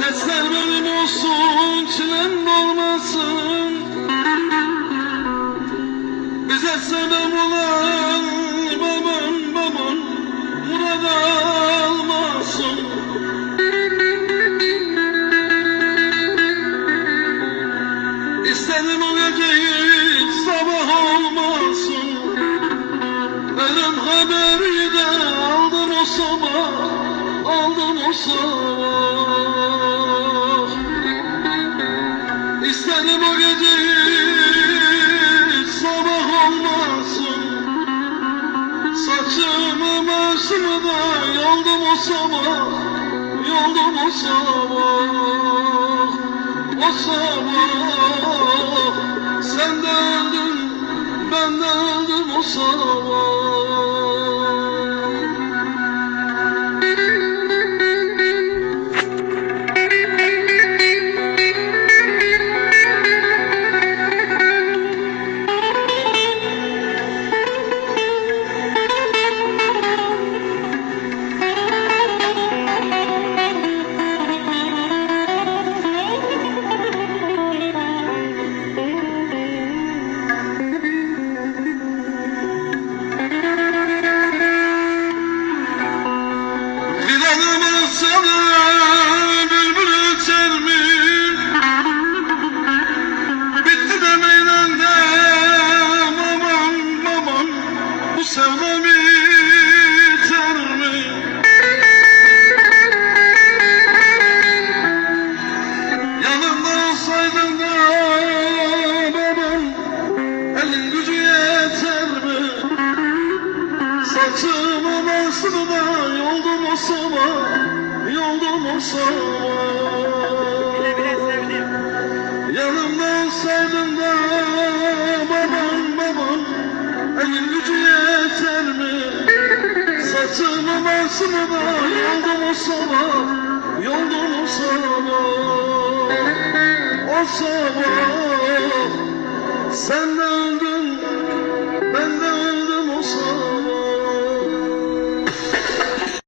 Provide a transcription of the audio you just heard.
Dertler benim olsun, çilem olmasın. Bize sebep olan babam murad almasın. İstedim o gece hiç sabah olmasın. Ölüm haberi de aldım o sabah, aldım o sabah. İstedim o gece hiç sabah olmasın. Saçımı başımı da yoldum o sabah, yoldum o sabah. O sabah sen de öldün, ben de öldüm o sabah. Fidanımın sana bülbül öter mi? Bitti demeyle de aman bu sevda biter mi? Yanımda olsaydın da babam elin gücü yeter mi? Saçımı başımı da yoldum o sabah, yoldum o sabah. Yanımda olsaydın da babam elin gücü yeter mi? Saçımı başımı da yoldum o sabah, yoldum o sabah. O sabah sen de